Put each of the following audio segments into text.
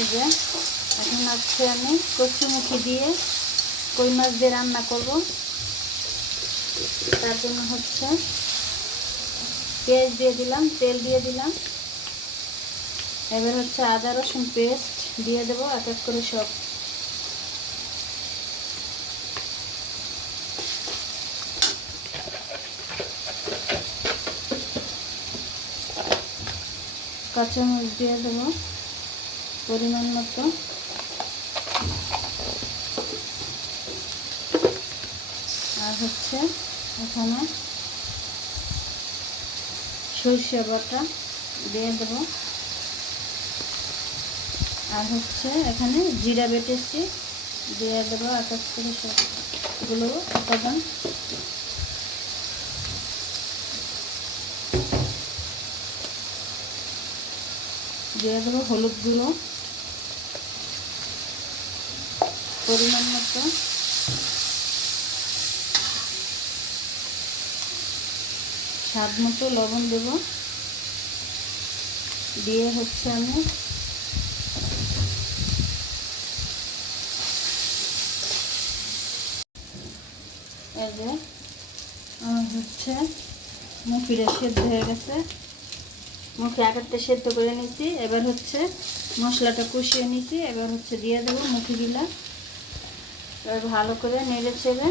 এই যে, এখন হচ্ছে আমি কচুমুখি দিয়ে কই মাছ দিয়ে রান্না করব। তার জন্য হচ্ছে পেঁয়াজ দিয়ে দিলাম, তেল দিয়ে দিলাম। এবার হচ্ছে আদা, রসুন পেস্ট দিয়ে দেবো এক এক করে সব। কাঁচামরিচ দিয়ে দেবো। পরিমাণ মতো। আর হচ্ছে এখানে সরষে বাটা দিয়ে দেবো। আর হচ্ছে এখানে জিরা বেটেছি দিয়ে দেবো এক করে সবগুলো উপাদান। দিয়ে দেবো হলুদ গুঁড়ো পরিমাণ মতো। স্বাদ মতো লবণ দেব। দিয়ে হচ্ছে আমি যে হচ্ছে মুখিটা সেদ্ধ হয়ে গেছে। মুখে আকারটা সেদ্ধ করে নিয়েছি। এবার হচ্ছে মশলাটা কষিয়ে নিয়েছি। এবার হচ্ছে দিয়ে দেবো মুখিগুলা। এবার ভালো করে নেড়ে ছেড়ে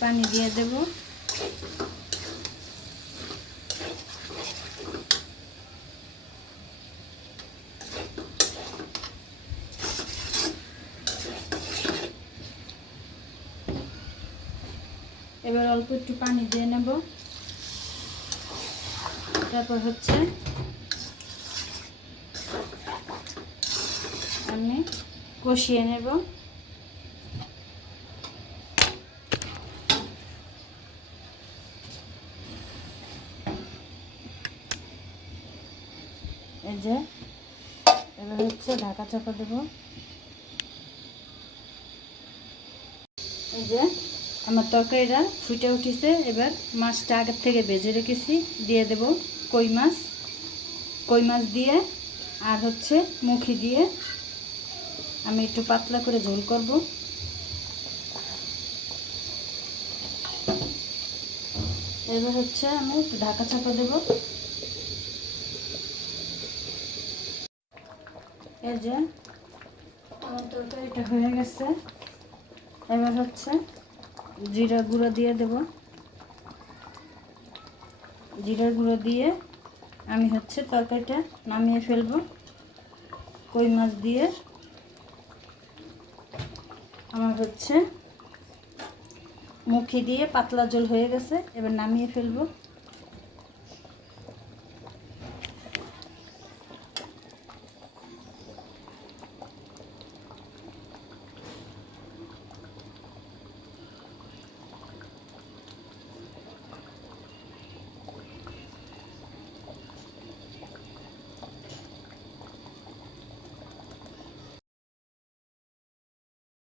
পানি দিয়ে দেব। এবার অল্প একটু পানি দিয়ে নেব। তারপর হচ্ছে আমি কষিয়ে নেব। এই যে, এবার হচ্ছে ঢাকা চাপা দেব। এই যে, আমার তরকারিটা ফুটে উঠেছে, এবার মাছটা আগের থেকে ভেজে রেখেছি, দিয়ে দেব কই মাছ। কই মাছ দিয়ে, আর হচ্ছে মুখি দিয়ে আমি একটু পাতলা করে ঝোল করব। এবার হচ্ছে আমি একটু ঢাকা চাপা দেব। এই যে, আমার হয়ে গেছে। এবার হচ্ছে জিরা গুঁড়ো দিয়ে দেব। জিরা গুঁড়ো দিয়ে আমি হচ্ছে তরকারিটা নামিয়ে ফেলব। কই মাছ দিয়ে। আমার হচ্ছে মুখে দিয়ে পাতলা জল হয়ে গেছে এবার নামিয়ে ফেলব।